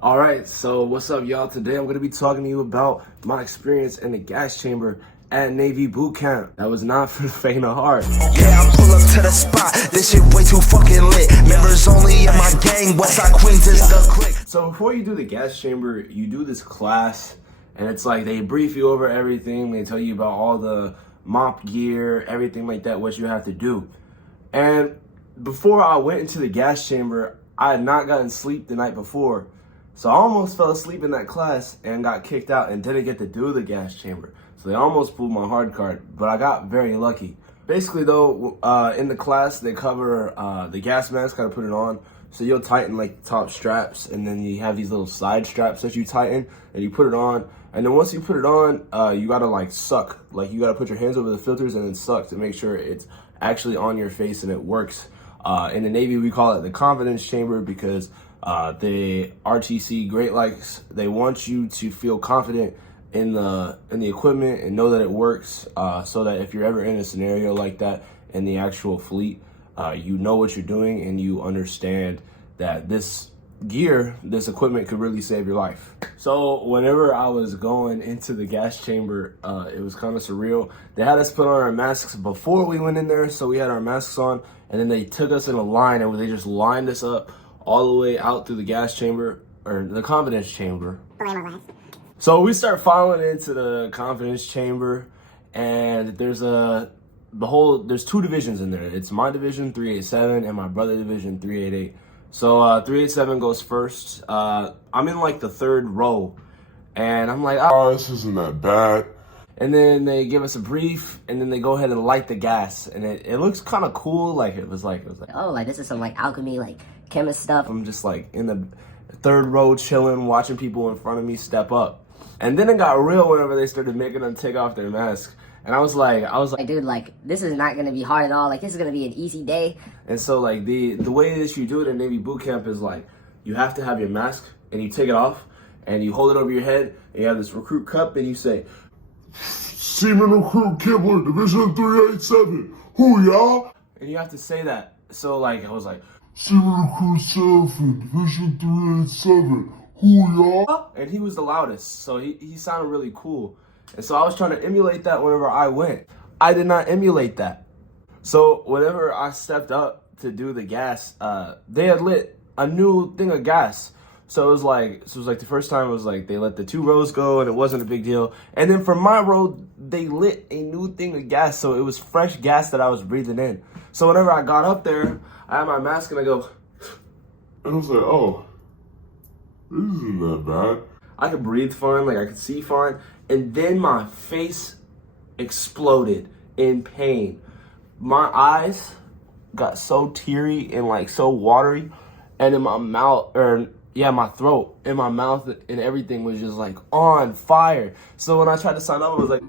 Alright, so what's up, y'all? Today I'm going to be talking to you about my experience in the gas chamber at Navy boot camp. That was not for the faint of heart. Yeah, I pull up to the spot. This shit way too fucking lit. Members only in my gang. Westside Queens is the click. So before you do the gas chamber, you do this class, and it's like they brief you over everything. They tell you about all the mop gear, everything like that, what you have to do. And before I went into the gas chamber, I had not gotten sleep the night before. So I almost fell asleep in that class and got kicked out and didn't get to do the gas chamber. So they almost pulled my hard card, but I got very lucky. Basically though, in the class, they cover the gas mask, gotta put it on. So you'll tighten like the top straps, and then you have these little side straps that you tighten, and you put it on. And then once you put it on, you gotta like suck. Like you gotta put your hands over the filters and then suck to make sure it's actually on your face and it works. In the Navy, we call it the confidence chamber because the RTC Great Likes, they want you to feel confident in the equipment and know that it works, so that if you're ever in a scenario like that in the actual fleet, you know what you're doing and you understand that this gear, this equipment could really save your life. So whenever I was going into the gas chamber, it was kind of surreal. They had us put on our masks before we went in there, so we had our masks on, and then they took us in a line and they just lined us up all the way out through the gas chamber, or the confidence chamber. So we start filing into the confidence chamber, and there's two divisions in there. It's my division 387 and my brother division 388. So 387 goes first. I'm in like the third row, and I'm like, oh, this isn't that bad. And then they give us a brief, and then they go ahead and light the gas, and it looks kind of cool. Like it was like oh, like this is some like alchemy, like chemist stuff. I'm just like in the third row chilling, watching people in front of me step up. And then it got real whenever they started making them take off their mask. And I was like, dude, like this is not gonna be hard at all. Like this is gonna be an easy day. And so like the way that you do it in Navy boot camp is like you have to have your mask and you take it off and you hold it over your head and you have this recruit cup and you say, Seaman Recruit Kibler, Division 387. Who y'all? And you have to say that. So like I was like, Seaman Recruit 7, Division 387. Who y'all? And he was the loudest, so he sounded really cool. And so I was trying to emulate that whenever I went. I did not emulate that. So whenever I stepped up to do the gas, they had lit a new thing of gas. So it was like the first time it was like they let the 2 rows go and it wasn't a big deal. And then for my row, they lit a new thing of gas. So it was fresh gas that I was breathing in. So whenever I got up there, I had my mask and I go, and I was like, oh, this isn't that bad. I could breathe fine, like I could see fine. And then my face exploded in pain. My eyes got so teary and like so watery. And in my mouth, my throat and my mouth and everything was just like on fire. So when I tried to sign up, I was like,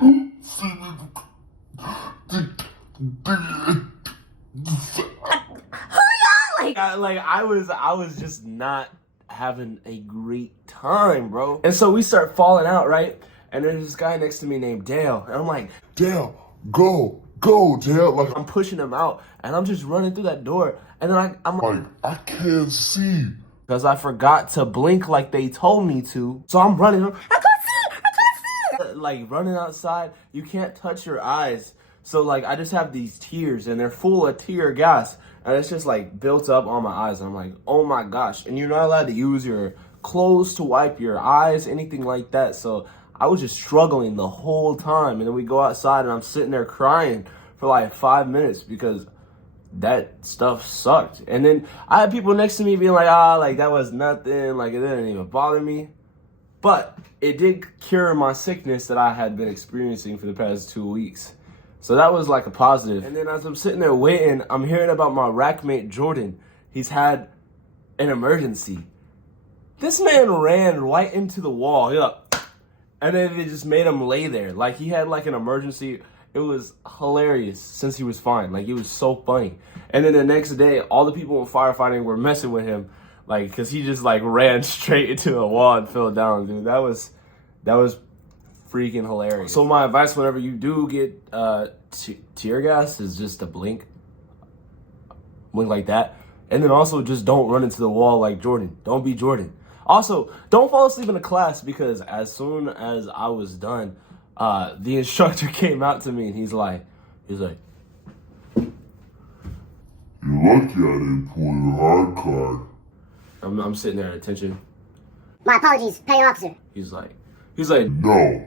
I was just not having a great time, bro. And so we start falling out, right? And there's this guy next to me named Dale. And I'm like, Dale, go, Dale. Like I'm pushing him out and I'm just running through that door. And then I'm like, I can't see. Because I forgot to blink like they told me to. So I'm running. I can't see. Like running outside, you can't touch your eyes. So like I just have these tears and they're full of tear gas. And it's just like built up on my eyes. And I'm like, oh my gosh. And you're not allowed to use your clothes to wipe your eyes, anything like that. So I was just struggling the whole time. And then we go outside and I'm sitting there crying for like 5 minutes because that stuff sucked. And then I had people next to me being like, like that was nothing. Like it didn't even bother me. But it did cure my sickness that I had been experiencing for the past 2 weeks. So that was like a positive. And then as I'm sitting there waiting, I'm hearing about my rackmate Jordan. He's had an emergency. This man ran right into the wall. And then they just made him lay there. Like he had like an emergency. It was hilarious since he was fine. Like it was so funny. And then the next day, all the people in firefighting were messing with him. Like, cause he just like ran straight into a wall and fell down, dude. That was freaking hilarious. So my advice whenever you do get tear gas is just to blink like that. And then also just don't run into the wall like Jordan. Don't be Jordan. Also, don't fall asleep in the class, because as soon as I was done, the instructor came out to me and he's like, You're lucky I didn't pull your hard card. I'm sitting there at attention. My apologies, petty officer. He's like, No,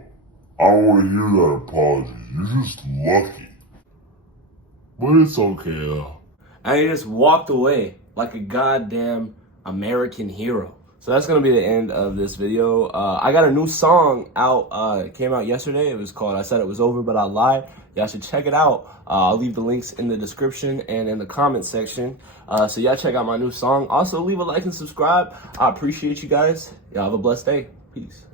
I don't want to hear that apology. You're just lucky. But it's okay though. and he just walked away like a goddamn American hero. So that's gonna be the end of this video. I got a new song out. It came out yesterday. It was called "I Said It Was Over, But I Lied." Y'all should check it out. I'll leave the links in the description and in the comment section. So y'all check out my new song. Also, leave a like and subscribe. I appreciate you guys. Y'all have a blessed day. Peace.